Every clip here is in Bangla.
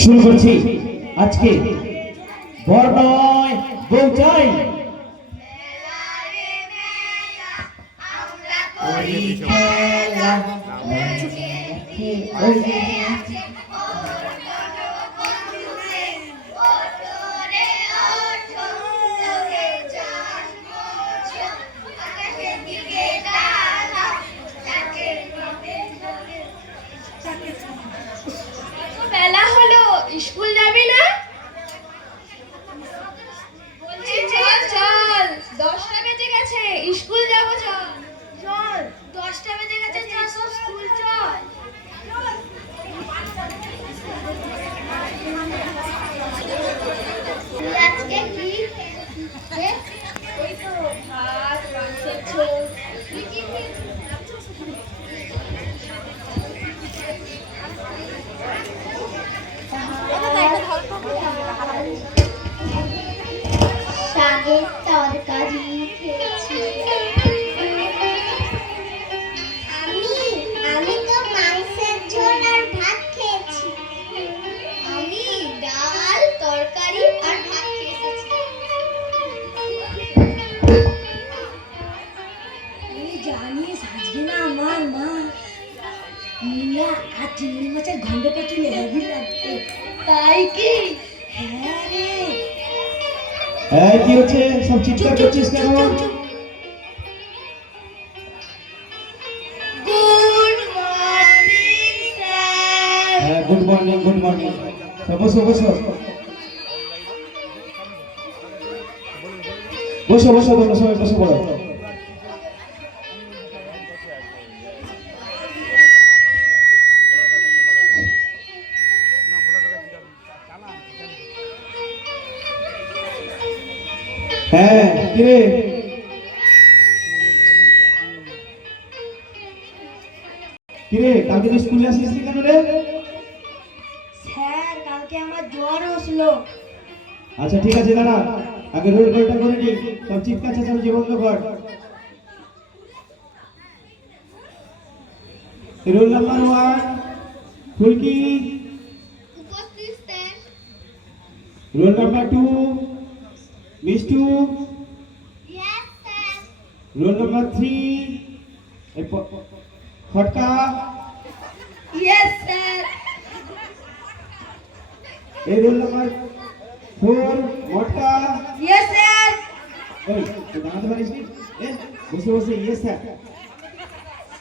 শুরু করছি আজকে বর নয় বউ চাই বেলা হলো, স্কুল যাবি না? বলছি চল চল, 10টা বেজে গেছে, স্কুল যাবো। চল চল, 10টা বেজে গেছে, চল সব স্কুল চল। আজকে কি? ওই তো ভাত, মাংসের ঝোল। শাকের তরকারি খেয়েছি। আমি তো মাংসের ঝোল আর ভাত খেয়েছি। আমি ডাল তরকারি আর ভাত খেয়েছি। আমি জানিস আজকে না আমার মা নীলা আর চিংড়ি মাছের ঘন্ট কচুরি হেভি লাগতো। তাই কি? হ্যাঁ রে। কি হচ্ছে সব চিৎকার করছিস কেন? Good morning sir. হ্যাঁ গুড মর্নিং বসো বসো বসো বসো তোমরা সবাই বসে পড়ো। হ্যাঁ কিরে কিরে কালকে তুই স্কুলে আসিস নি কেন রে? স্যার কালকে আমার জ্বর হলো। আচ্ছা ঠিক আছে দাঁড়া, আগে রোল কলটা করে নি, সব চিৎকার চেঁচামেচি বন্ধ কর। রোল নাম্বার 1 ফুলকি, উপস্থিত sir. Roll number 2 Mishtu, yes sir. Roll number 3 Fotka, yes sir. এই roll number 4 Motka. Yes sir. ওই তুই দাঁড়াতে পারিস নি? বসে বসে ইয়েস স্যার।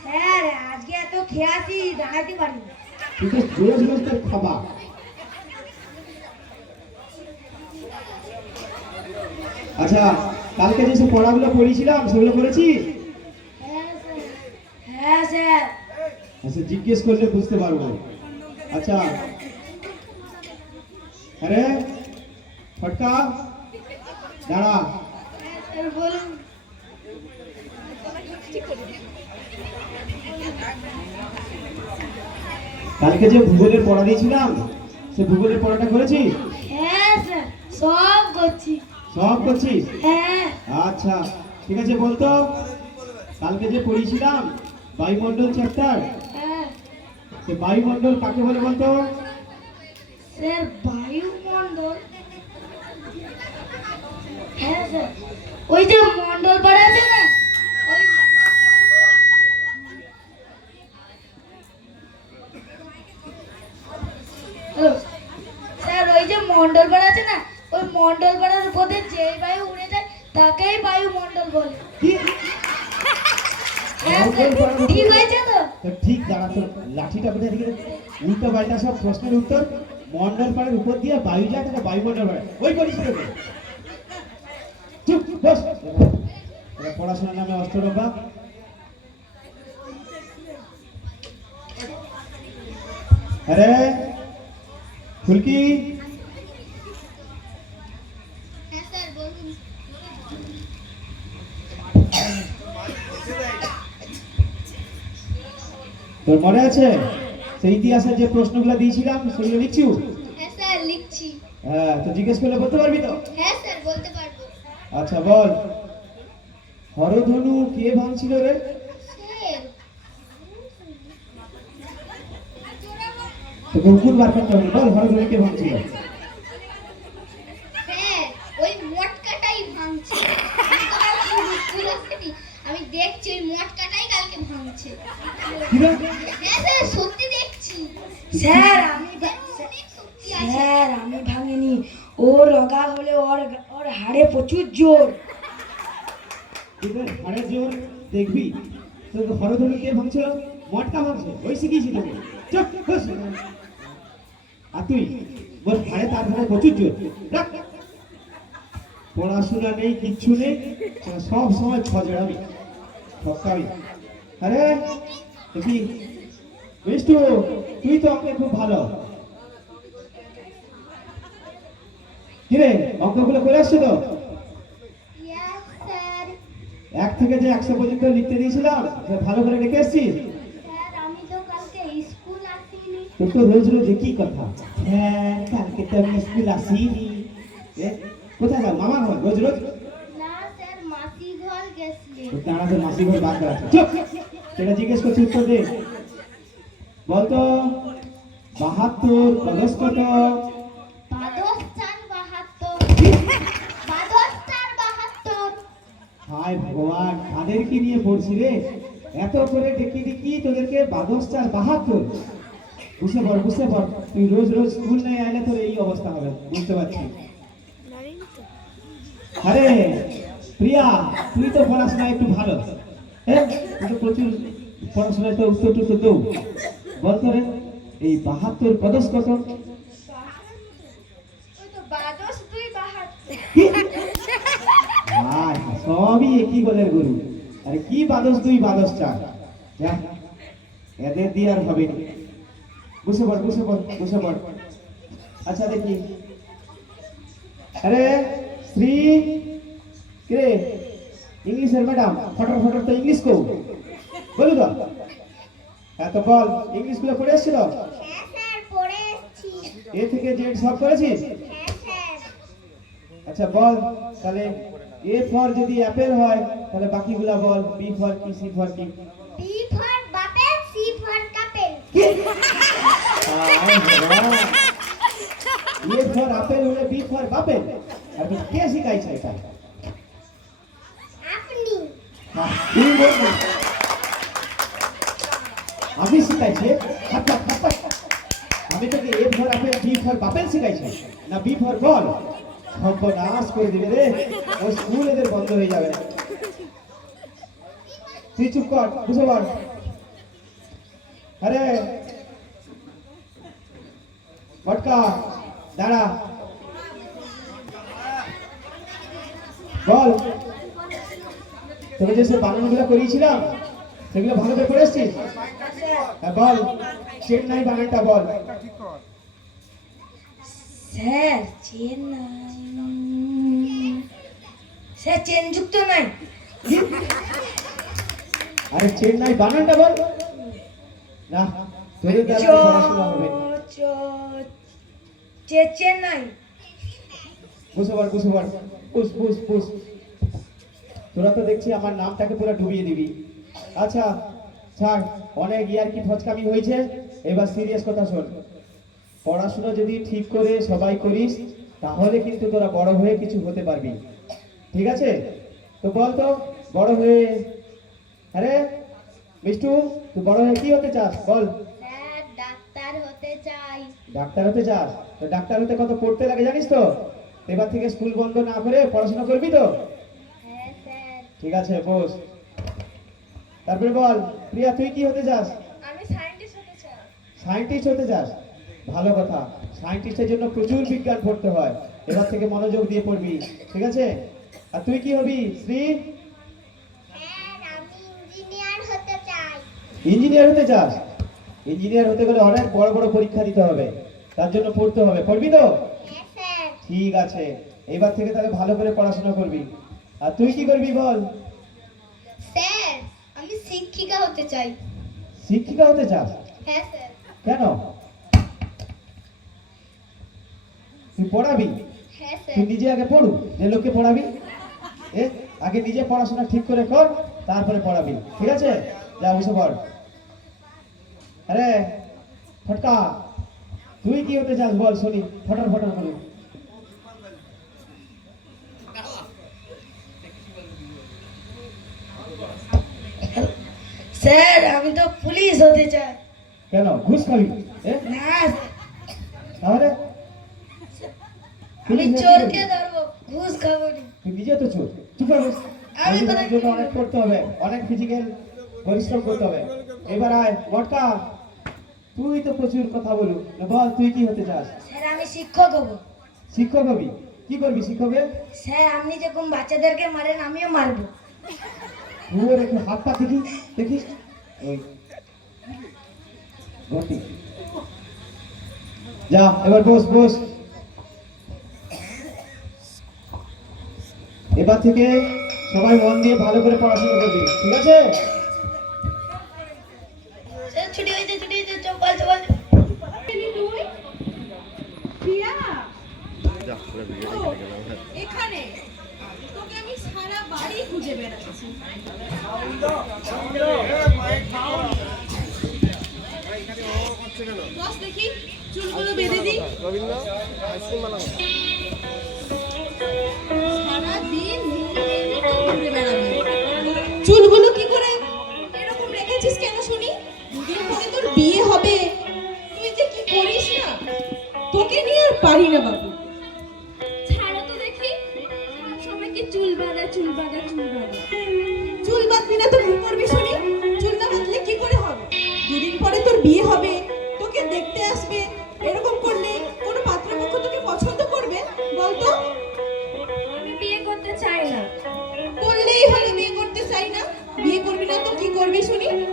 স্যার আজকে এত খেয়াছি দাঁড়াতে পারি। তুই তো রোজ রোজ তোর খাবা। আচ্ছা কালকে যেসব পড়াগুলো পড়িয়েছিলাম সেগুলো করেছিস? হ্যাঁ স্যার। আচ্ছা জিজ্ঞেস করলে বুঝতে পারবো। আচ্ছা আরে ফটকা দাঁড়া। স্যার বলুন। কালকে যে ভূগোলের পড়া দিয়েছিলাম সে ভূগোলের পড়াটা করেছিস? হ্যাঁ স্যার সব করছি। সব করছিস? হ্যাঁ। আচ্ছা ঠিক আছে বলতো কালকে যে পড়িয়েছিলাম বায়ুমণ্ডল চ্যাপ্টার, হ্যাঁ সে বায়ুমণ্ডল কাকে বলে বলতো? স্যার বায়ুমণ্ডল। হ্যাঁ স্যার ওই যে মণ্ডল পাড়া আছে না, ওই- হ্যালো স্যার ওই যে মণ্ডল পাড়া আছে না, ওই মণ্ডল পাড়ার উপর দিয়ে যে বায়ু উড়ে যায় তাকেই বায়ুমণ্ডল বলে। কি? হ্যাঁ স্যার ঠিক হয়েছে তো? তো ঠিক দাঁড়া, তো লাঠিটা কোথায় রেখে উল্টো পাল্টা সব প্রশ্নের উত্তর মন্ডল পাড়ের উপর দিয়ে বায়ু যায় তাকে বায়ুমণ্ডল পাড়ে ওই করিস রে। চুপ বস। এরা পড়াশোনার নামে অষ্টরম্ভা। আরে ফুলকি, হ্যাঁ স্যার বলুন। তোর মনে আছে সেই ইতিহাসের যে প্রশ্নগুলো দিয়েছিলাম সেগুলো লিখছি? হ্যাঁ স্যার লিখছি। হ্যাঁ তো জিজ্ঞেস করলে বলতে পারবি তো? হ্যাঁ স্যার বলতে পারবো। আচ্ছা বল, হরধনু কে ভাঙছিল রে? স্যার তো তোকে উকুল বার করতে হবে, বল ঘরে ধরে কে ভাঙছিল? স্যার ওই মটকাটাই ভাঙছে। আমি দেখছি ওই মটকাটাই কালকে ভাঙছে। কি রে? হ্যাঁ স্যার সত্যি দেখছি। স্যার অনেক শক্তি আছে। স্যার আমি ভাঙিনি, ও রগা হলে ওর হাড়ে প্রচুর জোর। তোদের ঘরে জোর দেখবি, তোকে ঘরে ধরে কে ভাঙছিল? মটকা ভাঙছে, ওই শিখিয়েছি তোকে। চুপ বস। আর তুই বল ঘরে তার ঘরে প্রচুর জোর। রাখ। পড়াশোনা নেই, কিচ্ছু নেই, সব সময় খজড়াবি, ঠকাবি। আরে দেখি মিষ্টু, তুই তো অঙ্কে খুব ভালো। কিরে অঙ্কগুলো করে আসছো তো? Yes sir. 1 থেকে যে 100 পর্যন্ত লিখতে দিয়েছিলাম ভালো করে লিখে এসছিস? স্যার আমি তো কালকে স্কুল আসিনি। তোর তো রোজ রোজ একই কথা, হ্যাঁ কালকে তো আমি স্কুল আসিনি। এ, কোথায় যাও মামা ঘর রোজ রোজ? না স্যার মাসি ঘর গেছি। তোর তারা তো মাসি ঘর বাদ আছে। চুপ, সেটা জিজ্ঞেস করছি উত্তর দে। বলতো 72 প্রদেশ কত? বাদশ 472। বাদশ 472। হায় ভগবান, কাদেরকে নিয়ে পড়ছি রে? এত করে ডেকে ডেকি তোদেরকে 72 বুঝতে পার, বুঝতে পার। তুই রোজ রোজ স্কুল নেই আইলে তোর এই অবস্থা হবে, বুঝতে পারছি। আরে প্রিয়া, তুই তো পড়াশোনায় একটু ভালো, হ্যাঁ তুই তো প্রচুর পড়াশোনায় তো উত্তর টুত্তর দেও। বলতো রে এই 72 প্রদেশ কত? ওই তো বাদশ 272। কি? আয়, সবই একই গলের গরু। আরে কি 2 বাদশ 4? যা, এদের দিয়ে আর হবে না। বুঝতে পার, বুঝতে পার, বুঝতে পার। আচ্ছা দেখি, আরে শ্রী কিরে ইংলিশের ম্যাডাম, ফটার ফটার তো ইংলিশ কো বলো তো। হ্যাঁ তো বল, ইংলিশ গুলো পড়ে এসেছিল? হ্যাঁ স্যার পড়ে এসেছি। এ থেকে জেড সব করেছিস? হ্যাঁ স্যার। আচ্ছা বল তাহলে, এ ফর যদি অ্যাপেল হয় তাহলে বাকিগুলা বল। বি ফর কি, সি ফর কি? বি ফর বাপেল, সি ফর কাপেল। এ ফর আপেল হলে বি ফর বাপেল, আর তো কে শিখাইছে এটা? আপনি। হ্যাঁ, তুই বল না। আমি শিখাইছে? আচ্ছা, আচ্ছা। আমি তোকে A for apple B for বাপেল শিখাইছি না বি ফর বল? সর্বনাশ করে দিবে রে, ওই স্কুল এদের বন্ধ হয়ে যাবে। তুই চুপ কর, বুঝে বল। আরে ফটকা দাঁড়া, বল তোকে যে সে বানানগুলো করিয়েছিলাম সেগুলো ভালো করে করে এসছিস? হ্যাঁ বল, চেন্নাই বানানটা বল। স্যার চেন নাই, স্যার চেন যুক্ত নাই। কি? আরে চেন্নাই বানানটা বল না, তোদের দ্বারা পড়াশোনা হবে না। চেন্নাই। বুঝতে পার, বুঝতে পার, পুষ পুষ পুষ। তোরা তো দেখছি আমার নামটাকে পুরো ডুবিয়ে দিবি। আচ্ছা ছাড়, অনেক ইয়ার কি ফচকামি হয়েছে, এবার সিরিয়াস কথা শোন। পড়াশোনা যদি ঠিক করে সবাই করিস তাহলে কিন্তু তোরা বড় হয়ে কিছু হতে পারবি, ঠিক আছে? তো বল তো বড় হয়ে, আরে মিষ্টু তুই বড় হয়ে কি হতে চাস বল? স্যার ডাক্তার হতে চাই। ডাক্তার হতে চাস? তো ডাক্তার হতে কত পড়তে লাগে জানিস তো? এবার থেকে স্কুল বন্ধ না করে পড়াশোনা করবি তো? হ্যাঁ স্যার। ঠিক আছে বস। তারপরে বল প্রিয়া, তুই কি হতে চাস? আমি সায়েন্টিস্ট হতে চাই। সায়েন্টিস্ট হতে চাস? ভালো কথা, সায়েন্টিস্টের জন্য প্রচুর বিজ্ঞান পড়তে হয়, এবার থেকে মনোযোগ দিয়ে পড়বি, ঠিক আছে? আর তুই কি হবি শ্রী? স্যার আমি ইঞ্জিনিয়ার হতে চাই। ইঞ্জিনিয়ার হতে চাস? ইঞ্জিনিয়ার হতে গেলে অনেক বড় বড় পরীক্ষা দিতে হবে, তার জন্য পড়তে হবে, পড়বি তো? হ্যাঁ স্যার। ঠিক আছে, এবার থেকে তাহলে ভালো করে পড়াশোনা করবি। আর তুই কি করবি বল? স্যার আমি শিক্ষিকা হতে চাই। শিক্ষিকা হতে চাস? হ্যাঁ স্যার। কেন? তুই পড়াবি? হ্যাঁ তুই স্যার। নিজে আগে পড়ু, যে লোককে পড়াবি। আগে নিজে পড়াশোনা ঠিক করে কর, তারপরে পড়াবি, ঠিক আছে? যা বসে পড়। আরে ফটকা, তুই কি হতে চাস বল শুনি, ফটার ফটার করে। স্যার আমি তো পুলিশ হতে চাই। কেন ঘুষ খাবি? না তাহলে আমি চোরকে ধরবো, ঘুষ খাবো না। তুই নিজে তো চোর, চুপ কর বস। আমি আমি কোথায়- জন্য অনেক করতে হবে, অনেক ফিজিক্যাল পরিশ্রম করতে হবে। এবার আয় মটকা, তুই তো প্রচুর কথা বলু, বল তুই কি হতে চাস? স্যার আমি শিক্ষক হবো। শিক্ষক হবি? কি করবি শিক্ষকে? স্যার আপনি যখন বাচ্চাদেরকে মারেন আমিও মারবো। ওর একটু হাত পা দেখি দেখি। ওই ভর্তি। যা এবার বস বস। এবার থেকে সবাই মন দিয়ে ভালো করে পড়াশোনা করবি, ঠিক আছে? স্যার ছুটি হয়েছে, ছুটি হয়েছে, চল চল। প্রিয়া ও, এখানে তোকে আমি সারা বাড়ি খুঁজে বেড়াচ্ছি। বস দেখি চুলগুলো বেঁধে দি। সারাদিন ঘুরে বেড়াবি। চুলগুলো কি করে এরকম রেখেছিস কেন শুনি? দুদিন পরে তোর বিয়ে হবে, তুই যে কি করিস না, তোকে নিয়ে আর পারি না বাবু। ছাড়ো তো দেখি, সবাইকে চুল বাঁধা চুল বাঁধা চুল বাঁধা। চুল বাঁধবি না তো কি করবি শুনি? চুল না বাঁধলে কি করে হবে? দুদিন পরে তোর বিয়ে হবে, তোকে দেখতে আসবে, এরকম করলে কোনো পাত্রপক্ষ তোকে পছন্দ করবে বলতো? আমি বিয়ে করতে চাই না। করলেই হলো, বিয়ে করতে চাই না। বিয়ে করবি না তো কি করবি শুনি? আমি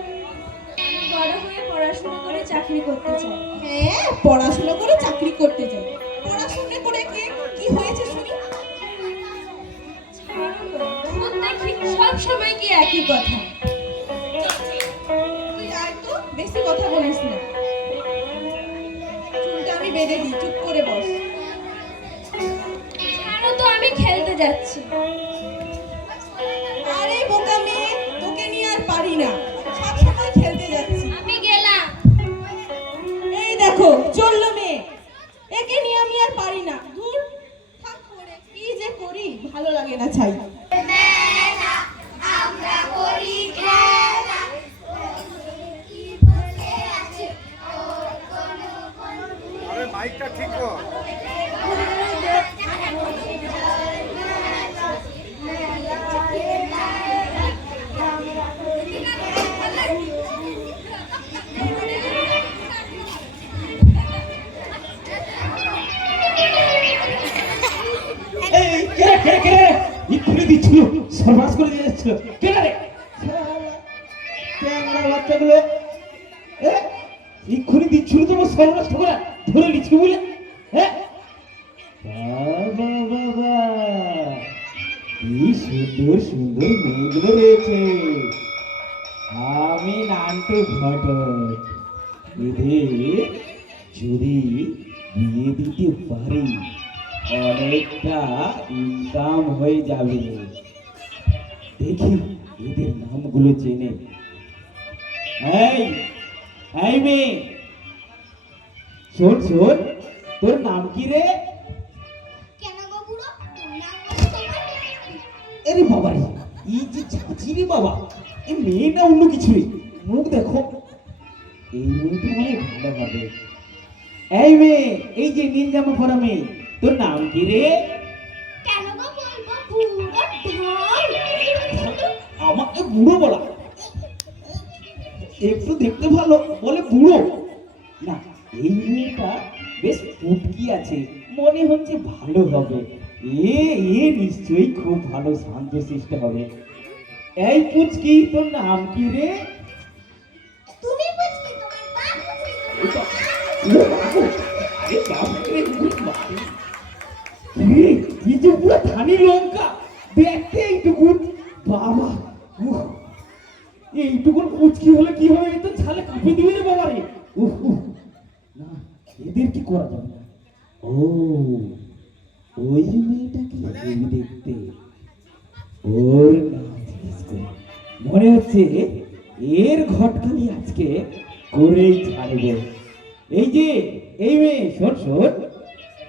বড় হয়ে পড়াশোনা করে চাকরি করতে চাই। হ্যাঁ পড়াশোনা করে চাকরি করতে চাই। পড়াশোনা করে কি হয়েছে শুনি? দেখি সব সময় কি একই কথা। তুই আয় তো, বেশি কথা বলিস না। চুলটা আমি বেঁধে দিই, চুপ করে বস। ছাড়ো তো, আমি খেলতে যাচ্ছি। আরে বোকা মেয়ে, তোকে নিয়ে আর পারি না, সব সময় খেলতে যাচ্ছি। আমি গেলাম। এই দেখো চললো মেয়ে, একে নিয়ে আমি আর পারি না। দূর থাক করে, কি যে করি ভালো লাগে না ছাই। আমরা করি খেলা। আরে মাইকটা ঠিক কর। এই কে কে কে ই খুলে দিচ্ছিল, সর্বাস করে দিয়ে যাচ্ছিল, কে রে? ক্যাংড়া বাচ্চাগুলো এক্ষুনি দিচ্ছিল তোমার সর্বনাশ করে ধরে নিচ্ছি বলে। হ্যাঁ বাবা বাবা, কি সুন্দর সুন্দর মেয়েগুলো রয়েছে। আমি নান্টু ঘটক, এদের যদি বিয়ে দিতে পারি অনেকটা ইনকাম হয়ে যাবে। দেখি এদের নামগুলো চেনে। এই এই মেয়ে, শোন শোন, তোর নাম কি রে? কেন গো বুড়ো, তোর নাম আরে বাবা রে, এই যে ঝাঁঝি রে বাবা, এই মেয়ে না অন্য কিছু রে, মুখ দেখো। এই মেয়েটা অনেক ভালো হবে। এই মেয়ে, এই যে নীল জামা পরা মেয়ে, তোর নাম কি রে? কেন গো বলবো বুড়ো ঢং। আমাকে বুড়ো বলা, একটু দেখতে ভালো বলে বুড়ো না। এই মেয়েটা বেশ ফুটকি আছে, মনে হচ্ছে ভালো হবে। এ এ নিশ্চয়ই খুব ভালো শান্তশিষ্ট হবে। এই পুচকি, তোর নাম কি রে? তুমি বুঝলি তোমার বাপ ওটা, ও বাবু, আরে বাবু রে, বাবু। রে, এই যে পুরো ধানি লঙ্কা, দেখতে এইটুকু বাবা। উহ, এইটুকুন পুচকি হলে কি হবে, এই তো ঝালে কাঁপে দিবে রে বাবা রে। উহ উহ, না এদের কি করা যাবে না। ও ওই মেয়েটাকে হেবি দেখতে, ওর নাম জিজ্ঞেস করে মনে হচ্ছে এর ঘটকালি আজকে করেই ছাড়বে। এই যে এই মেয়ে, শোন শোন,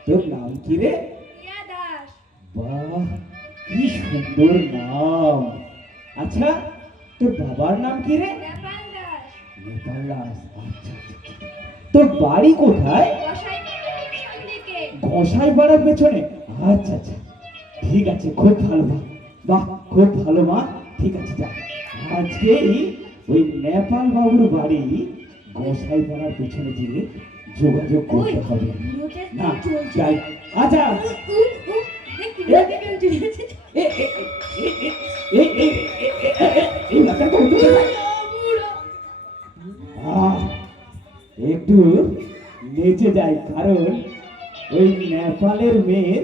তোর নাম কি রে? প্রিয়া দাস। বাহ, কি সুন্দর নাম। আচ্ছা, তোর বাবার নাম কি রে? নেপাল দাস। নেপাল দাস। আচ্ছা আচ্ছা। তোর বাড়ি কোথায়? গোসাই পাড়ার পিছন দিকে। গোসাই পাড়ার পেছনে? আচ্ছা আচ্ছা, ঠিক আছে, খুব ভালো মা। বাহ, খুব ভালো মা। ঠিক আছে, যা, আজকেই ওই নেপাল বাবুর বাড়ি গোসাই পাড়ার পেছনে গিয়ে যোগাযোগ করতে হবে। না, যাই। আচ্ছা, এ, এ, এ, এ, এ, এ, এ, এ, এ, এ, এই ব্যাপারটা হতে পারে। একটু নেচে যাই, কারণ ওই নেপালের মেয়ের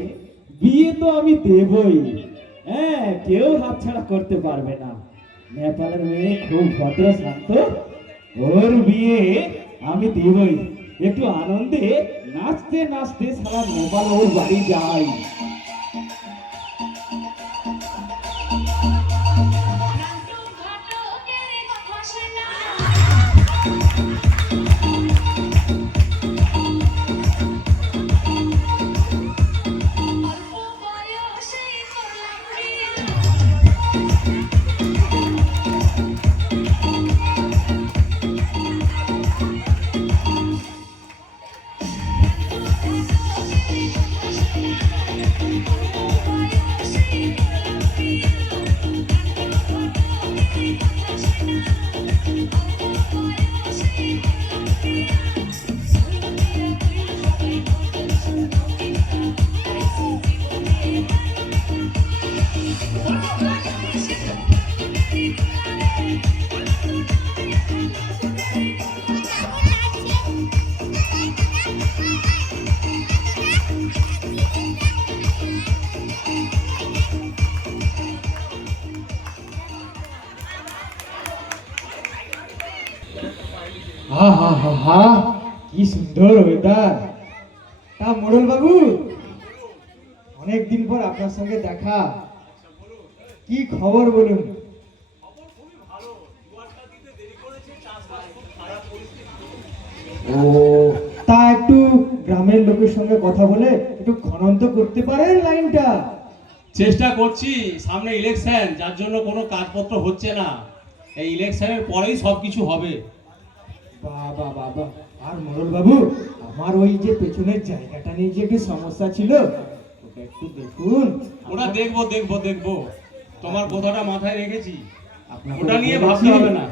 বিয়ে তো আমি দেবই। হ্যাঁ, কেউ হাতছাড়া করতে পারবে না। নেপালের মেয়ে খুব ভদ্র শান্ত, ওর বিয়ে আমি দেবই। একটু আনন্দে নাচতে নাচতে সারা নেপাল ওর বাড়ি যাই। হা হা হা হা, কি সুন্দর ওয়েদার। তা মোড়ল বাবু, অনেকদিন পর আপনার সঙ্গে দেখা, কি খবর বলুন? ও, তা একটু গ্রামের লোকের সঙ্গে কথা বলে একটু খনন তো করতে পারেন লাইনটা। চেষ্টা করছি, সামনে ইলেকশন, যার জন্য কোনো কাজপত্র হচ্ছে না। এই ইলেকশনের পরেই সবকিছু হবে। বাবা বাবা, আর মোড়ল বাবু, আমার ওই যে পেছনের জায়গাটা নিয়ে যে একটু সমস্যা ছিল, ওটা একটু দেখুন। ওটা দেখবো দেখবো দেখবো, তোমার কথাটা মাথায় রেখেছি, আপনাকে ওটা নিয়ে বলেছি, ভাবতে হবে না।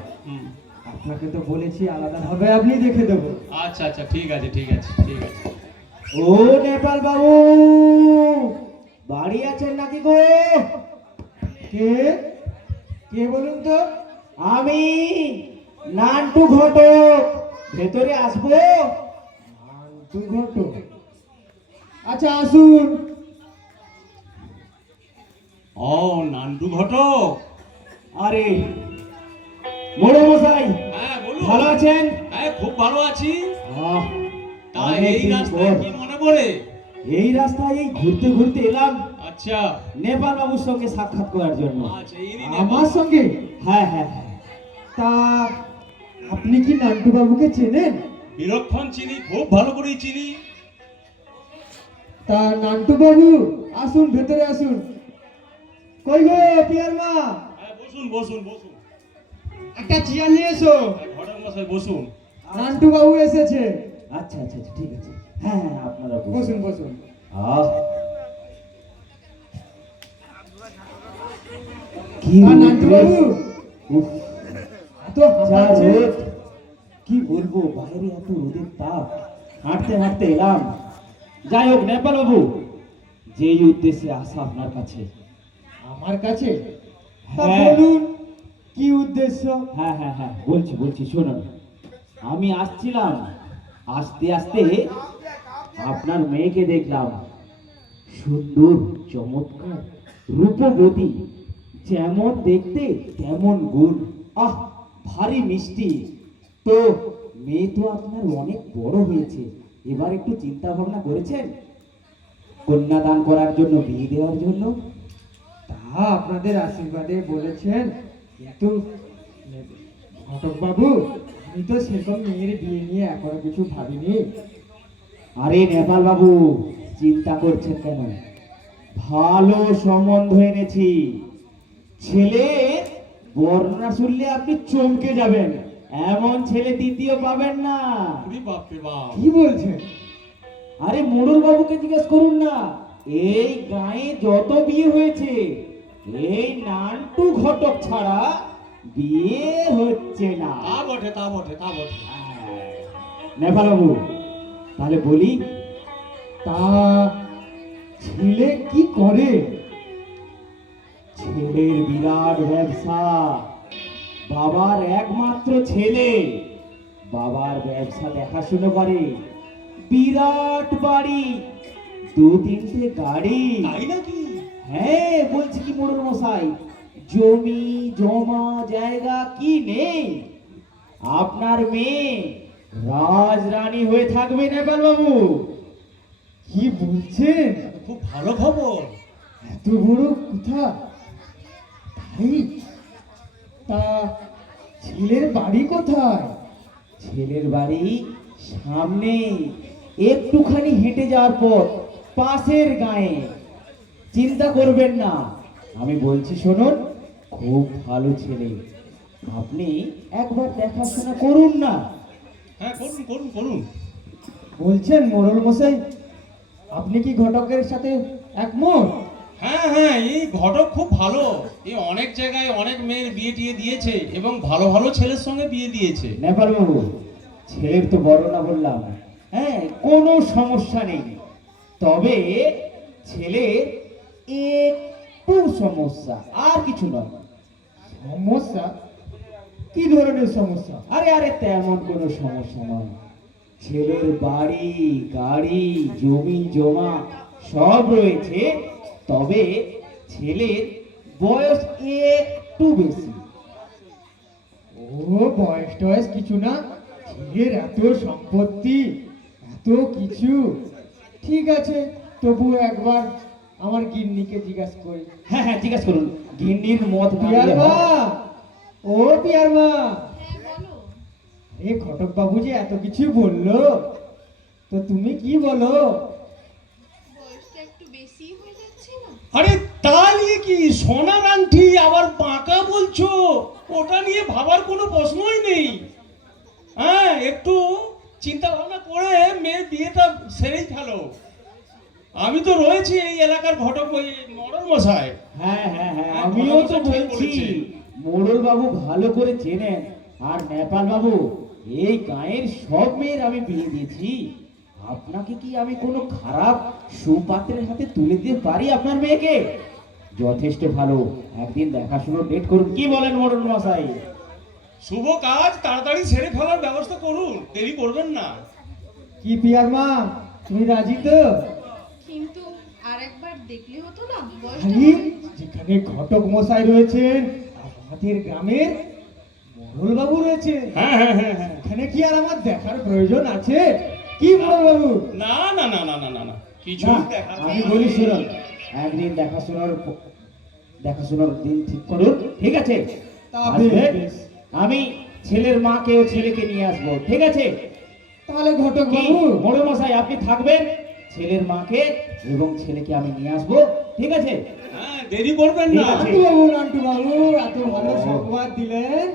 আপনাকে তো বলেছি আলাদা ভাবে আপনি দেখে দেবো। আচ্ছা আচ্ছা, ঠিক আছে ঠিক আছে ঠিক আছে। ও নেপাল বাবু, বাড়ি আছেন নাকি গো? কে কে বলুন তো? আমি নান্টু ঘটক, ভেতরে আসবো? নান্টু ঘটক, আচ্ছা আসুন। ও, নান্টু ঘটক। আরে বড় মশাই, হ্যাঁ বলুন। ভালো আছেন? হ্যাঁ, খুব ভালো আছি। আহ, তা এই অনেকদিন রাস্তায় পর। কি মনে পড়ে? এই রাস্তায় এই ঘুরতে ঘুরতে এলাম আচ্ছা নেপাল বাবুর সঙ্গে সাক্ষাৎ করার জন্য। আচ্ছা, ইনি আমার সঙ্গে? হ্যাঁ হ্যাঁ হ্যাঁ। তা আপনি কি নান্টু বাবুকে চেনেন? বিলক্ষণ চিনি, খুব ভালো করেই চিনি। তা নান্টু বাবু, আসুন, ভেতরে আসুন। কই গো পিয়ার মা, হ্যাঁ, বসুন বসুন বসুন। একটা চেয়ার নিয়ে এসো। ঘটক মশাই বসুন। নান্টু বাবু এসেছে। আচ্ছা আচ্ছা আচ্ছা, ঠিক আছে। হ্যাঁ হ্যাঁ, আপনারা বসুন বসুন। কি নান্টু বাবু, এত রোদ, কি বলবো, বাইরে এত রোদের তাপ, হাঁটতে হাঁটতে এলাম। যাই হোক নেপাল বাবু, যেই উদ্দেশ্যে আসা আপনার কাছে। আমার কাছে? বলুন কি উদ্দেশ্য? হ্যাঁ হ্যাঁ হ্যাঁ, বলছি বলছি, শুনুন। আমি আসছিলাম, আস্তে আস্তে আপনার মেয়েকে দেখলাম, সুন্দর, চমৎকার, রূপবতী, যেমন দেখতে তেমন গুণ। আহ, ভারী মিষ্টি। তো মেয়ে তো আপনার অনেক বড় হয়েছে, এবার একটু চিন্তা ভাবনা করেছেন কন্যাদান করার জন্য, বিয়ে দেওয়ার জন্য? তা আপনাদের আশীর্বাদে বলেছেন, কিন্তু ঘটক বাবু, আমি তো সেরকম মেয়ের বিয়ে নিয়ে এখনো কিছু ভাবিনি। আরে নেপাল বাবু, চিন্তা করছেন কেন? ভালো সম্বন্ধ এনেছি। ছেলে বর্ণনা শুনলে আপনি চমকে যাবেন, এমন ছেলে দ্বিতীয় পাবেন না। ওরে বাপরে বাপ। কি বলছেন? আরে মোড়ল বাবুকে জিজ্ঞেস করুন না, এই গায়ে যত বিয়ে হয়েছে এই নান্টু ঘটক ছাড়া বিয়ে হচ্ছে না। তা বটে, তা বটে, তা বটে। নেপাল বাবু, তাহলে বলি, তা ছেলে কি করে? ছেলের বিরাট ব্যবসা, বাবার একমাত্র ছেলে, বাবার ব্যবসা দেখাশুনো করে, বিরাট বাড়ি, 2-3টে গাড়ি। তাই নাকি? হ্যাঁ, বলছি কি মোড়ল মশাই, জমি জমা জায়গা কি নেই? আপনার মেয়ে রাজরানী হয়ে থাকবে নেপাল বাবু। কি বলছেন? খুব ভালো খবর। এত বড় কথা? তাই? তা ছেলের বাড়ি কোথায়? ছেলের বাড়ি সামনে, একটুখানি হেঁটে যাওয়ার পর পাশের গায়ে। চিন্তা করবেন না, আমি বলছি শুনুন, খুব ভালো ছেলে, আপনি একবার দেখাশোনা করুন না। হ্যাঁ, করুন করুন করুন। বলছেন মোড়ল মশাই, আপনি কি ঘটকের সাথে একমত? হ্যাঁ হ্যাঁ, এই ঘটক খুব ভালো। এই অনেক জায়গায় অনেক মেয়ের বিয়ে টিয়ে দিয়েছে এবং ভালো ভালো ছেলের সঙ্গে বিয়ে দিয়েছে। নেপাল বাবু, ছেলের তো বর্ণনা বললাম, হ্যাঁ, কোনো সমস্যা নেই, তবে ছেলের একটু সমস্যা, আর কিছু নয়। সমস্যা? কি ধরনের সমস্যা? আরে আরে, তেমন কোনো সমস্যা নয়। ছেলের বাড়ি গাড়ি জমি জমা সব রয়েছে, তবে ছেলের বয়স একটু বেশি। ও, বয়স টয়স কিছু না, ছেলের এত সম্পত্তি, এত কিছু। ঠিক আছে, তবু একবার আমার গিন্নিকে জিজ্ঞাসা করি। হ্যাঁ হ্যাঁ, জিজ্ঞাসা করুন, গিন্নির মত। পিয়ার মা, ও পিয়ার মা, এ ঘটক বাবু যে এত কিছু বললো, তো তুমি কি বলো? বয়সটা একটু বেশি হয়ে যাচ্ছে না? আরে তা নিয়ে কি, সোনার আংটি আবার বাঁকা বলছো? ওটা নিয়ে ভাবার কোনো প্রশ্নই নেই। হ্যাঁ, একটু চিন্তা ভাবনা করে মেয়ের বিয়েটা সেরেই ফেলো। আমি তো রয়েছি এই এলাকার ঘটক, ওই মোড়ল মশাই। হ্যাঁ হ্যাঁ হ্যাঁ, হ্যাঁ, আমিও তো ঘটক মশাই ঠিক বলছি, বলেছে। মোড়ল বাবু ভালো করে চেনেন। আর নেপাল বাবু, এই গায়ের সব মেয়ের আমি বিয়ে দিয়েছি, আপনাকে কি আমি কোনো খারাপ সুপাত্রের হাতে তুলে দিতে পারি আপনার মেয়েকে? যথেষ্ট ভালো, একদিন দেখাশুনো ডেট করুন, কি বলেন মোড়ল মশাই? শুভ কাজ তাড়াতাড়ি সেরে ফেলার ব্যবস্থা করুন, দেরি করবেন না। কি পিয়ার মা, তুমি রাজি তো? কিন্তু আরেকবার দেখলে হতো না? আরে, যেখানে ঘটক মশাই রয়েছেন, আর আমাদের গ্রামের মোড়ল বাবু রয়েছে, হ্যাঁ হ্যাঁ হ্যাঁ হ্যাঁ। এখানে কি আর আমার দেখার প্রয়োজন আছে? কি মোড়ল বাবু? না না না না না না না, কিছু না, দেখার আমি বলি শুনুন, একদিন দেখাশোনার দিন ঠিক করুন, ঠিক আছে? আসবেন, আমি ছেলের মাকে ও ছেলেকে নিয়ে আসবো, ঠিক আছে? তাহলে ঘটক বাবু, মোড়ল মশাই আপনি থাকবেন, ছেলের মাকে এবং ছেলেকে আমি নিয়ে আসবো, ঠিক আছে? হ্যাঁ, দেরি করবেন না। নান্টু বাবু, এত ভালো সংবাদ দিলেন,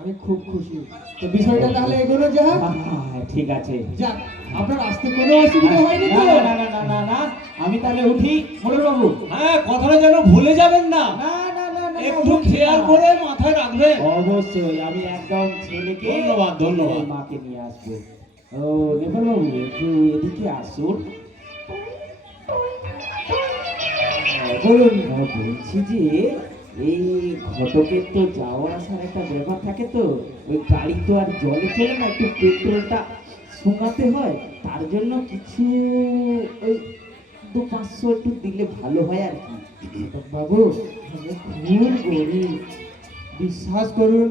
আমি খুব খুশি। তো বিষয়টা তাহলে এগোনো যাক। ঠিক আছে, যাক, আপনার আসতে কোনো অসুবিধা হয়নি তো? না না না না না, আমি তাহলে উঠি মোড়ল বাবু। হ্যাঁ, কথাটা যেন ভুলে যাবেন না, না না না না, একটু খেয়াল করে মাথায় রাখবেন। অবশ্যই, আমি একদম ছেলেকে, ধন্যবাদ, ধন্যবাদ। ছেলের মাকে নিয়ে আসবো। ও নেপাল বাবু, একটু এদিকে আসুন। বলুন। বলছি যে এই ঘটকের তো যাওয়া আসার একটা ব্যাপার থাকে, তো ওই গাড়ি তো আর জলে চলে না, একটু পেট্রোলটা শুকাতে হয়, তার জন্য কিছু ওই 200-500 একটু দিলে ভালো হয় আর কি। বাবু, আমি খুব গরিব, বিশ্বাস করুন,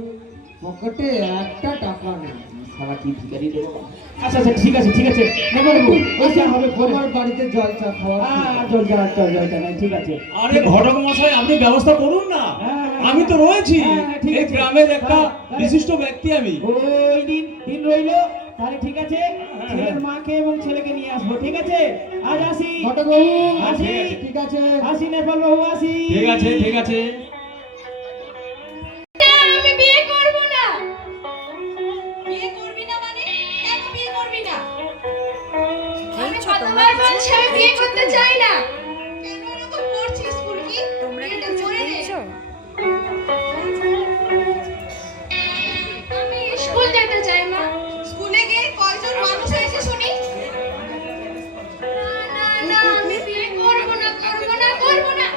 পকেটে একটা টাকা নেই। সারা কি ভিখারি রে বাবা। আচ্ছা আচ্ছা, ঠিক আছে ঠিক আছে, নেপাল বাবু, ওই যা হবে, আমার বাড়িতে জল চা খাওয়া, জল চা নাই, ঠিক আছে। আরে ঘটক মশাই, আপনি ব্যবস্থা করুন না, হ্যাঁ, আমি তো রয়েছি। হ্যাঁ, ঠিক এই আছে। গ্রামের একটা হ্যাঁ, বিশিষ্ট ব্যক্তি আমি। ওই দিন রইলো। তাহলে ঠিক আছে, ছেলের মাকে এবং ছেলেকে নিয়ে আসবো, ঠিক আছে? আজ আসি ঘটক বাবু, আসি। ঠিক আছে। আসি নেপাল বাবু, আসি। ঠিক আছে, ঠিক আছে। আমি বিয়ে করব না। বিয়ে করবি না মানে? কেন বিয়ে করবি না? আমি কতবার বলছি আমি বিয়ে করতে চাই না। কেন এরকম করছিস ফুলকি? বিয়েটা করে নে। আমি স্কুল যেতে চাই মা। স্কুলে গিয়ে কয়জন মানুষ হয়েছে শুনি? না না আমি বিয়ে করব না, করব না, করব না।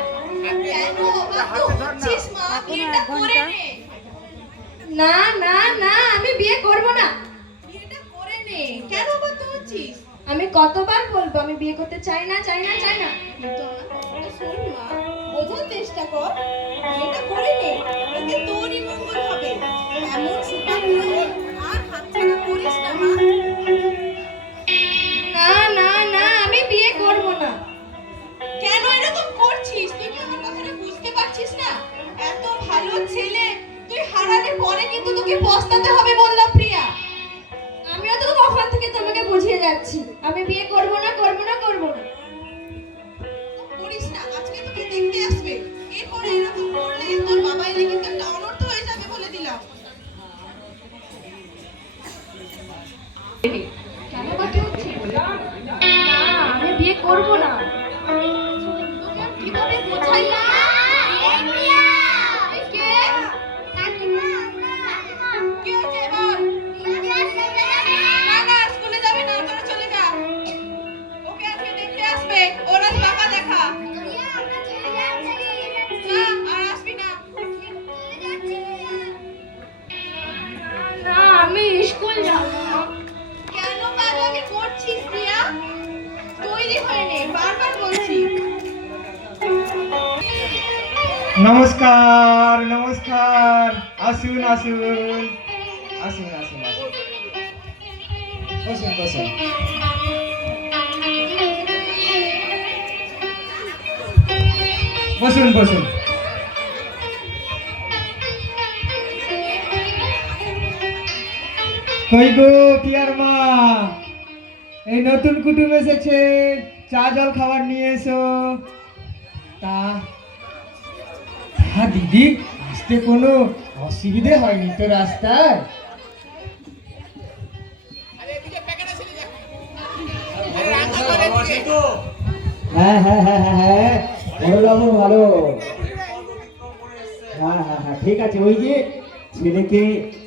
কেন বাবু হচ্ছিস মা? বিয়েটা করে নে। না না না আমি বিয়ে করব না। বিয়েটা করে নে। কেন বাধ্য হচ্ছিস? আমি কতবার বলবো আমি বিয়ে করতে চাই না, চাই না, চাই না। কিন্তু আমার কথাটা শোন মা, বোঝার চেষ্টা কর। বিয়েটা করে নে, এতে তোরই মঙ্গল হবে। এমন সুপারগ্রহ আর হাতছাড়া করিস না মা। না না না আমি বিয়ে করব না। কেন এরকম করছিস? তুই কি আমার কথাটা বুঝতে পারছিস না? এত ভালো ছেলে তুই হারালে পরে কিন্তু তোকে পস্তাতে হবে বললাম প্রিয়া। আমিও তো কখন থেকে তোমাকে বুঝিয়ে যাচ্ছি আমি বিয়ে করব না, করব না, করব না। করিস না, আজকে তোকে দেখতে আসবে। এরপরে এরকম করলে তোর বাবা এলে কিন্তু একটা অনর্থ হয়ে যাবে বলে দিলাম। কেন বাকি হচ্ছে? না আমি বিয়ে করব না। তোকে আর কিভাবে বোঝাই না? এই কে? কে হচ্ছে এবার? না না স্কুলে যাবে না, তোরা চলে যা। ওকে আজকে দেখতে আসবে, ওর আজ বাবা দেখা। না আর আসবি না। না আমি স্কুল যাব না। কেন পাগলামি করছিস প্রিয়া? তৈরি হয়ে নে, বারবার বলছি। নমস্কার, নমস্কার। আসুন, আসুন, আসুন, আসুন, আসুন। বসুন, বসুন। বসুন, বসুন। কই গো পিয়ার মা, এই নতুন কুটুম এসেছে, চা জল খাবার নিয়ে এসো। তা হ্যাঁ দিদি, আসতে কোনো অসুবিধে হয়নি তো রাস্তায়? হ্যাঁ হ্যাঁ হ্যাঁ হ্যাঁ হ্যাঁ, বড় বাবু ভালো। হ্যাঁ হ্যাঁ হ্যাঁ ঠিক আছে, ওই যে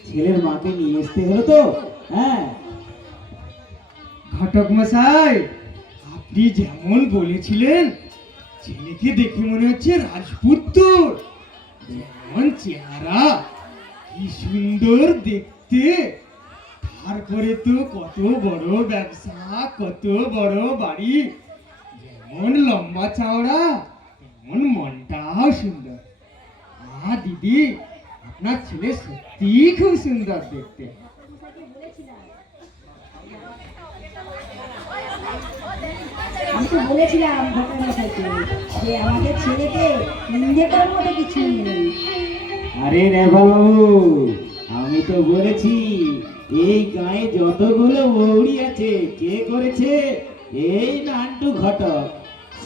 ছেলের মাকে নিয়ে আসতে হলো তো। হ্যাঁ ঘটক মশাই, আপনি যেমন বলেছিলেন, ছেলেকে দেখে মনে হচ্ছে রাজপুত্র। যেমন চেহারা, কি সুন্দর দেখতে, তারপরে তো কত বড় ব্যবসা, কত বড় বাড়ি, যেমন লম্বা চওড়া তেমন মনটাও সুন্দর। দিদি, আপনার ছেলে সত্যি খুব সুন্দর দেখতে। আমি তো বলেছিলাম ঘটনাটাকে যে আমাদের ছেলেকে নিন্দে করার মতো কিছুই নেই। আরে নেপাল বাবু, আমি তো বলেছি এই গায়ে যতগুলো মৌরি আছে কে করেছে? এই নান্টু ঘটক।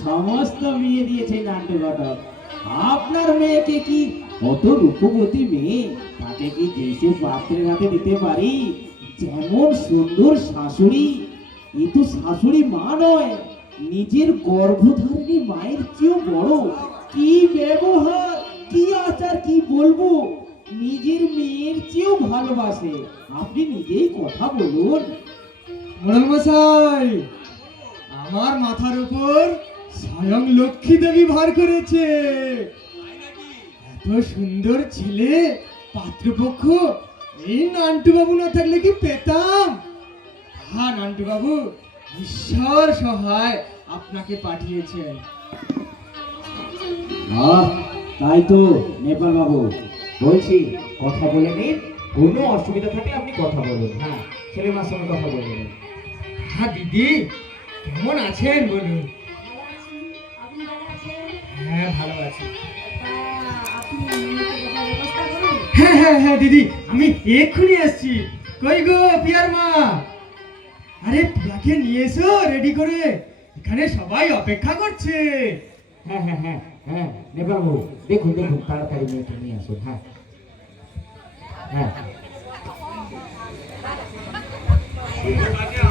সমস্ত বিয়ে দিয়েছে নান্টু ঘটক। আপনার মেয়েকে কি অত রূপবতী মেয়ে, তাকে কি দেশে পাত্রের হাতে দিতে পারি? যেমন সুন্দর শাশুড়ি, এ তো শাশুড়ি মা নয়, নিজের গর্ভধারিণী মায়ের চেয়েও বড়। কি ব্যবহার, কি আচার, কি বলবো, নিজের মেয়ের চেয়েও ভালোবাসে। আপনি নিজেই কথা বলুন। মোড়ল মশাই, আমার মাথার উপর স্বয়ং লক্ষ্মী দেবী ভার করেছে। এত সুন্দর ছেলে পাত্রপক্ষ এই নান্টু বাবু না থাকলে কি পেতাম? হ্যাঁ নান্টু বাবু, ঈশ্বর সহায় আপনাকে পাঠিয়েছেন। তাই তো নেপাল বাবু, বলছি কথা বলে নিন, কোনো অসুবিধা থাকলে আপনি কথা বলুন। হ্যাঁ, ছেলে মার সঙ্গে কথা বলবেন। হ্যাঁ দিদি, কেমন আছেন বলুন? আপনি ভালো আছেন? হ্যাঁ ভালো আছি। আপনি মেয়েকে দেখার ব্যবস্থা করুন। হ্যাঁ হ্যাঁ হ্যাঁ দিদি, আমি এক্ষুনি আসছি। কই গো পিয়ার মা? আরে পিয়াকে নিয়ে এসো রেডি করে, এখানে সবাই অপেক্ষা করছে। হ্যাঁ হ্যাঁ হ্যাঁ হ্যাঁ নেপালবাবু, দেখুন দেখুন তাড়াতাড়ি মেয়েটা নিয়ে আসুন। হ্যাঁ হ্যাঁ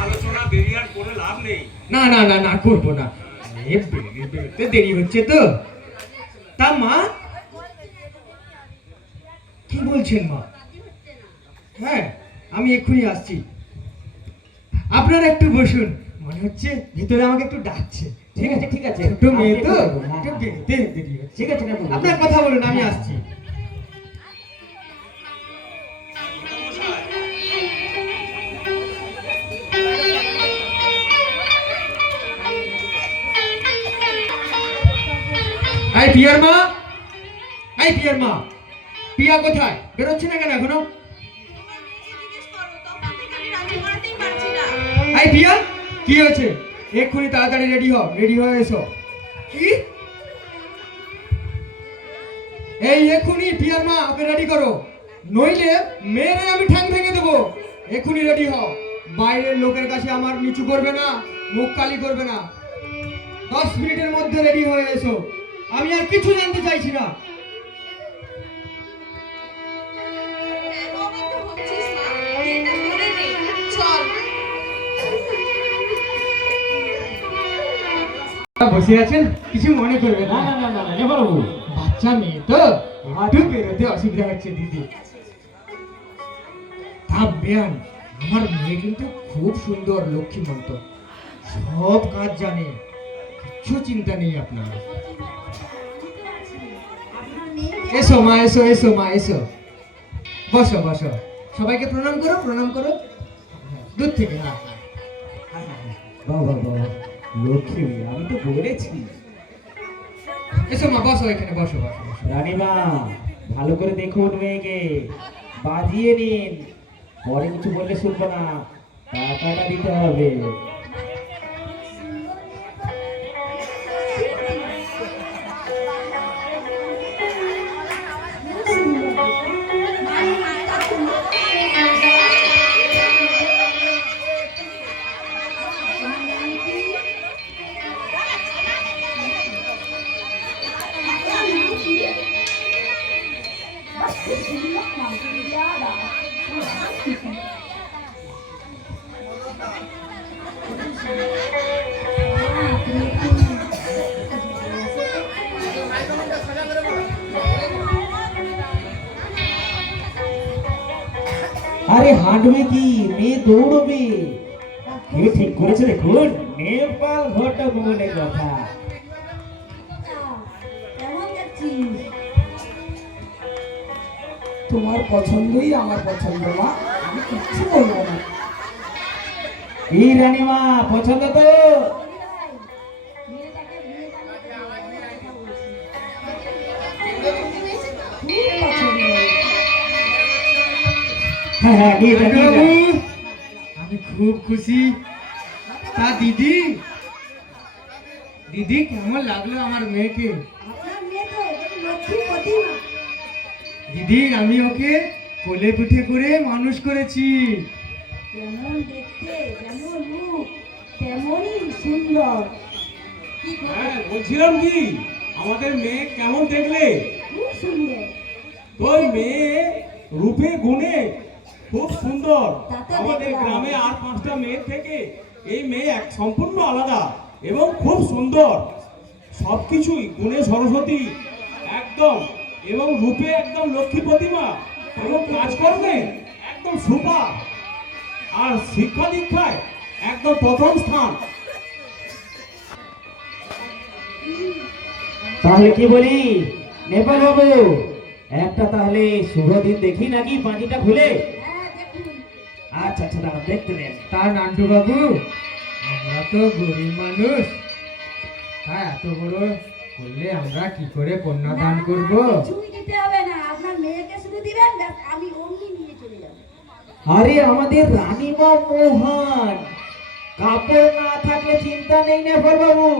আলোচনা দেরি আর করে লাভ নেই। না না না না, করবো না, বেরোতে দেরি হচ্ছে তো। তা মা কি বলছেন মা? হ্যাঁ আমি এক্ষুনি আসছি, আপনারা একটু বসুন, মনে হচ্ছে ভিতরে আমাকে একটু ডাকছে। ঠিক আছে ঠিক আছে, ছোট মেয়ে তো, হ্যাঁ, একটু হ্যাঁ। বেরোতে দেরি হচ্ছে। ঠিক আছে নেপালবাবু। আপনার কথা বলুন, আমি আসছি। এই পিয়ার মা, এই পিয়ার মা, পিয়া কোথায়? বেরোচ্ছে না কেন এখনো? এই পিয়া, কি হয়েছে? এক্ষুনি তাড়াতাড়ি রেডি হ, রেডি হয়ে এসো। কি? এই এক্ষুনি পিয়ার মা ওকে রেডি করো, নইলে মেরে আমি ঠ্যাং ভেঙে দেবো। এক্ষুনি রেডি হও, বাইরের লোকের কাছে আমার নিচু করবে না, মুখ কালি করবে না। 10 মিনিটের মধ্যে রেডি হয়ে এসো, আমি আর কিছু জানতে চাইছি না। বসে আছেন, কিছু মনে করবে না না। না না না না নেপালবাবু। বাচ্চা মেয়ে তো, একটু বেরোতে অসুবিধা হচ্ছে দিদি। ভাববেন আমার মেয়ে কিন্তু খুব সুন্দর, লক্ষ্মীমন্ত, সব কাজ জানে, কিছু চিন্তা নেই আপনার। এসো মা, এসো এসো মা, এসো, বসো বসো, সবাইকে প্রণাম করো, প্রণাম করো দূর থেকে। হ্যাঁ বাবা বাবা, লক্ষ্মী মেয়ে, আমি তো বলেছি। এসো মা, বসো এখানে, বসো বসো বসো। রানীমা, ভালো করে দেখুন মেয়েকে, বাজিয়ে নিন, পরে কিছু বললে শুনবো না, টাকাটা দিতে হবে। আরে হাঁটবে কি, মেয়ে দৌড়বে। কে ঠিক করেছে দেখুন, নেপাল ঘটা মনের কথা। কেমন যাচ্ছিস? তোমার পছন্দই আমার পছন্দ মা, আমি কিচ্ছু বলবো না। এই রানীমা, পছন্দ তো? মেয়েটাকে বিয়ে জানাতে কথা বলছি। হ্যাঁ হ্যাঁ, নিয়ে যা, নিয়ে যা। বাবু, আমি খুব খুশি। তা দিদি, দিদি কেমন লাগলো আমার মেয়েকে? আপনার মেয়ে তো লক্ষ্মী প্রতিমা। দিদি আমি ওকে কোলে পিঠে করে মানুষ করেছি। যেমন দেখতে, যেমন রূপ, তেমনই সুন্দর। হ্যাঁ বলছিলাম কি, আমাদের মেয়ে কেমন দেখলে? খুব সুন্দর। ওই মেয়ে রূপে গুণে খুব সুন্দর। তা তো আমাদের দেখলাম। গ্রামে আর 5টা মেয়ের থেকে এই মেয়ে এক সম্পূর্ণ আলাদা এবং খুব সুন্দর, সবকিছুই গুণে সরস্বতী একদম, এবং রূপে একদম লক্ষ্মী প্রতিমা, এবং কাজকর্মে একদম সুপার, আর শিক্ষা দীক্ষায় একদম প্রথম স্থান। তাহলে কি বলি নেপাল বাবু, একটা তাহলে শুভ দিন দেখি নাকি পাঁচিটা খুলে? হ্যাঁ দেখুন। আচ্ছা আচ্ছা, দাঁড়া দেখতে দেন। তা নান্টু বাবু, আমরা তো গরিব মানুষ, হ্যাঁ এত বড় করলে আমরা কি করে কন্যাদান করব? কিছুই দিতে হবে না, আপনার মেয়েকে শুধু দিবেন, ব্যাস আমি অমনি নিয়ে চলে যাব। আরে আমাদের রানীমা মহান, কাপড় না থাকলে চিন্তা নেই নেপাল বাবু,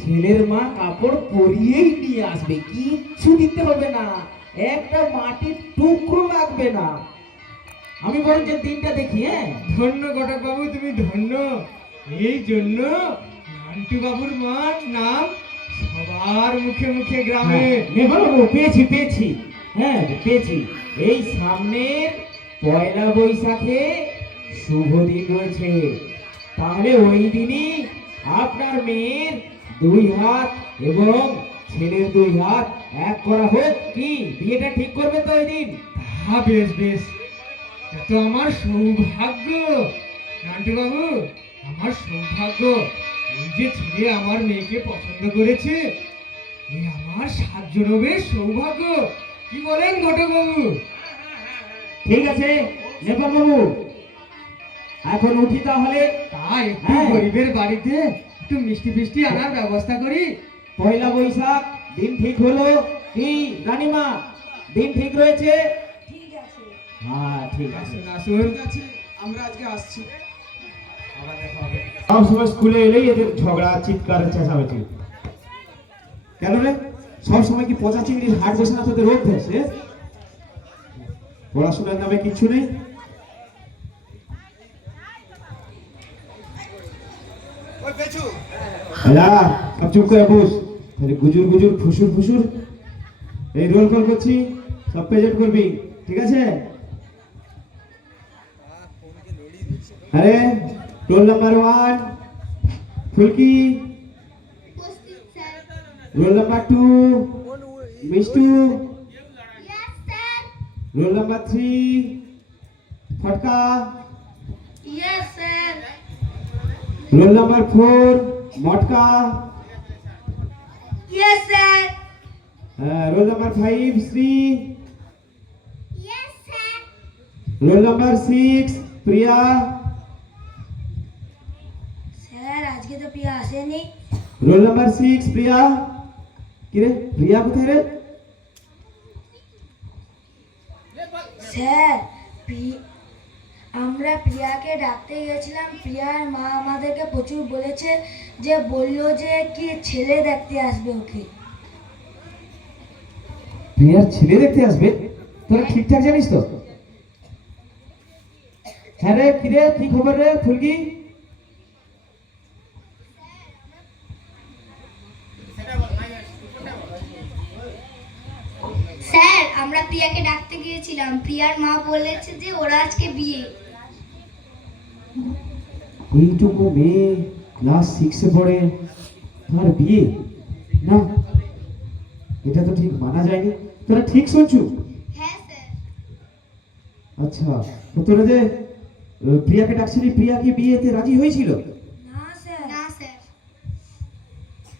ছেলের মা কাপড় পরিয়েই নিয়ে আসবে, কিচ্ছু দিতে হবে না, একটা মাটির টুকরো লাগবে না। আমি বরং যে দিনটা দেখি। হ্যাঁ, ধন্য ঘটক বাবু, তুমি ধন্য। এই জন্য নান্টু বাবুর মার নাম সবার মুখে মুখে গ্রামে। নেপাল বাবু, পেয়েছি পেয়েছি, হ্যাঁ পেয়েছি। এই সামনের পয়লা বৈশাখে শুভ দিন রয়েছে, তাহলে ওই দিনই আপনার মেয়ের 2 হাত এবং ছেলের 2 হাত এক করা হোক। কি বিয়েটা ঠিক করবে তো ওই দিন? হ্যাঁ, বেশ বেশ। এ তো আমার সৌভাগ্য নান্টু বাবু, আমার সৌভাগ্য। এই যে ছেলে আমার মেয়েকে পছন্দ করেছে, এই আমার 7 জনমের সৌভাগ্য। কি বলেন ঘটক বাবু? ঠিক আছে নেপাল বাবু, এখন উঠি তাহলে। তাই একটু হ্যাঁ। গরিবের বাড়িতে একটু মিষ্টি ফিষ্টি আনার ব্যবস্থা করি। পয়লা বৈশাখ দিন ঠিক হলো কি রানীমা? দিন ঠিক রয়েছে? ঠিক আছে। হ্যাঁ ঠিক আছে। আসুন আসুন। আমরা আজকে আসছি। সব সময় স্কুলে এলেই এদের ঝগড়া, চিৎকার, চেঁচামেচি। কেন রে? সব সময় কি পচা চিংড়ির হাট বসে না তোদের অভ্যেস? পড়াশোনার নামে কিচ্ছু নেই। ওই পেছু যা, সব চুপ করে বস। তাহলে গুজুর গুজুর ফুসুর ফুসুর এই রোল কল করছি, সব প্রেজেন্ট করবি, ঠিক আছে? আরে roll number 1 Phulki, roll number 2 Mishtu, roll number 3 Fotka, yes sir. Roll number 4 Motka, yes sir. Roll number 5 Shree, yes sir. Roll number 6 Priya. Sir আজকে তো প্রিয়া আসেনি। Roll number 6 Priya. কিরে প্রিয়া কোথায় রে? স্যার আমরা প্রিয়াকে ডাকতে গেছিলাম, প্রিয়ার মা আমাদেরকে প্রচুর বলেছে, যে বললো যে কি ছেলে দেখতে আসবে ওকে। প্রিয়ার ছেলে দেখতে আসবে? তোরা ঠিকঠাক জানিস তো? হ্যাঁ রে, কিরে কি খবর রে ফুলকি? স্যার আমরা প্রিয়াকে ডাকতে গিয়েছিলাম, প্রিয়ার মা বলেছে যে ওরা আজকে বিয়ে। এইটুকু মেয়ে ক্লাস 6-এ পড়ে, তার বিয়ে? না, এটা তো ঠিক মানা যায়নি। তোরা ঠিক শুনছু? হ্যাঁ স্যার। আচ্ছা, তো তোরা যে প্রিয়াকে ডাকছিলি, প্রিয়া কি বিয়েতে রাজি হয়েছিল? না স্যার। না স্যার।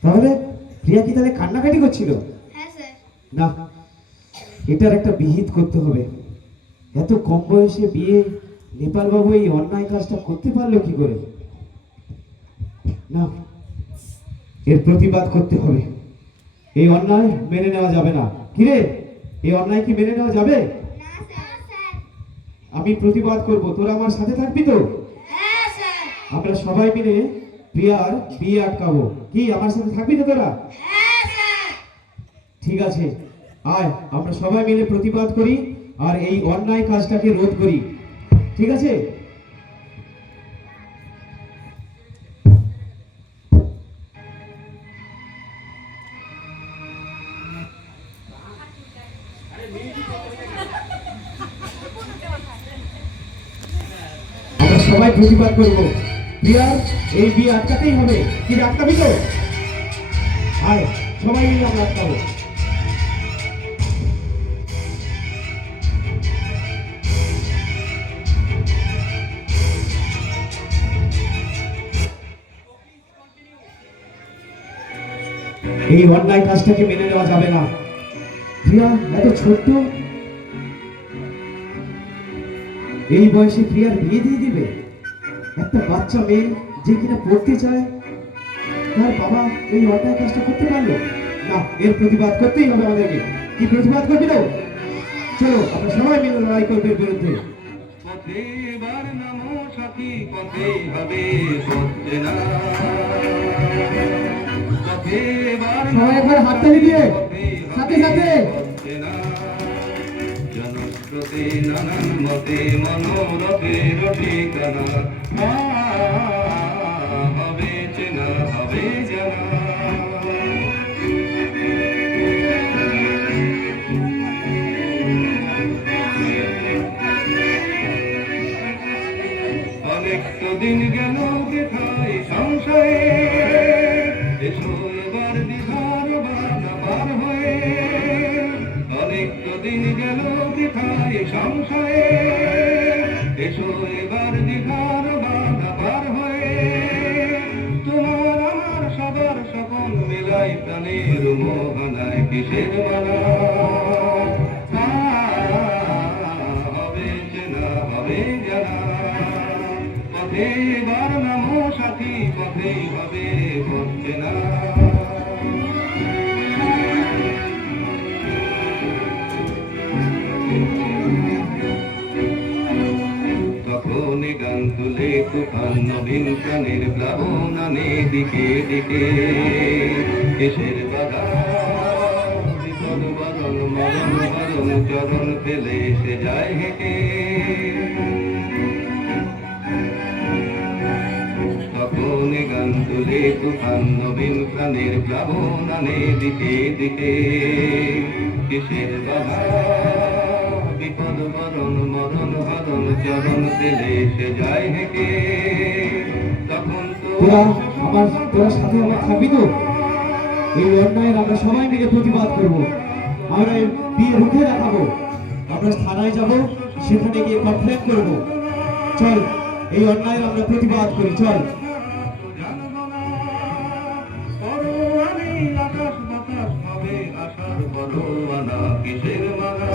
তাহলে প্রিয়া কি তাহলে কান্নাকাটি করছিল? হ্যাঁ স্যার। না, এটার একটা বিহিত করতে হবে। এত কম বয়সে বিয়ে, নেপাল বাবু এই অন্যায় কাজটা করতে পারলো কি করে? না, এর প্রতিবাদ করতে হবে। এই অন্যায় মেনে নেওয়া যাবে না। কিরে, এই অন্যায় কি মেনে নেওয়া যাবে? না স্যার। আমি প্রতিবাদ করব, তোরা আমার সাথে থাকবি তো? হ্যাঁ স্যার। আমরা সবাই মিলে প্রিয়ার বিয়ে আটকাবো। কি আমার সাথে থাকবি তো তোরা? হ্যাঁ স্যার। ঠিক আছে, আয় আমরা সবাই মিলে প্রতিবাদ করি আর এই অন্যায় কাজটাকে রোধ করি, ঠিক আছে? আমরা সবাই প্রতিবাদ করব, প্রিয়ার এই বিয়ে আটকাতেই হবে। কি আটকাবি তো? আয় সবাই মিলে আমরা আটকাবো। এই অন্যায় কাজটাকে মেনে নেওয়া যাবে না। প্রিয়া এত ছোট্ট, এই বয়সে প্রিয়ার বিয়ে দিয়ে দিবে? একটা বাচ্চা মেয়ে যে কিনা পড়তে চায়, তার বাবা এই অন্যায় কাজটা করতে পারলো না। এর প্রতিবাদ করতেই হবে আমাদেরকে। কি প্রতিবাদ করবি তো? চলো আমরা সবাই মিলে লড়াই করবো এর বিরুদ্ধে। এবার নামো সাথী পথে হবে পথে না পথে এবার সবাই একবার হাততালি দিয়ে সাথে সাথে পথে না জনস্রোত জনস্রোতে নানান মতে মনোরথের ঠিকানা হবে চেনা হবে জানা অনেক তো দিন গেল কোথায় সংশয়ে এসো এবার বিধার বানা পার হয়ে অনেক তো দিন গেল কোথায় সংশয়ে এসো এবার বিধার বানা পার হয়ে তোমার আমার সবার স্বপন মেলাই প্রাণের মোহনায় কিসের মানা হবে চেনা হবে জানা পথে বার নামো সাথী পথেই হবে পথে না তখন গান তুলে তুফান নবীন প্রাণের প্লাবনানে দিকে দিকে কেশের বাধা বিপদ বরণ মরণ হরণ চরণ পেলে সে যায় হেঁটে তখন গান তুলে তুফান নবীন প্রাণের প্লাবনানে দিকে দিকে কিসের বাধা বিপদ বরণ মরণ হরণ চরণ পেলে সে যায় হেঁটে তখন তো তোরা সাথে আমার থাকবি তো? এই অন্যায়ের আমরা সবাই মিলে প্রতিবাদ করব। আমরা এই বিয়ে রুখে দেখাবো। আমরা থানায় যাব, সেখানে গিয়ে কমপ্লেন করব। চল, এই অন্যায়ের আমরা প্রতিবাদ করি, চল। আকাশ বাতাস হবে আশার বড়মানা কিসের মানা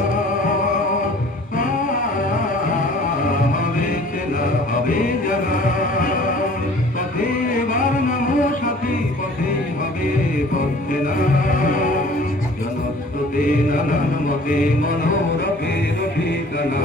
হবে চেনা হবে জানা পথে বার নামো সাথী পথে হবে পথে না জনস্রোতে নানান মতে মনোরথের ঠিকানা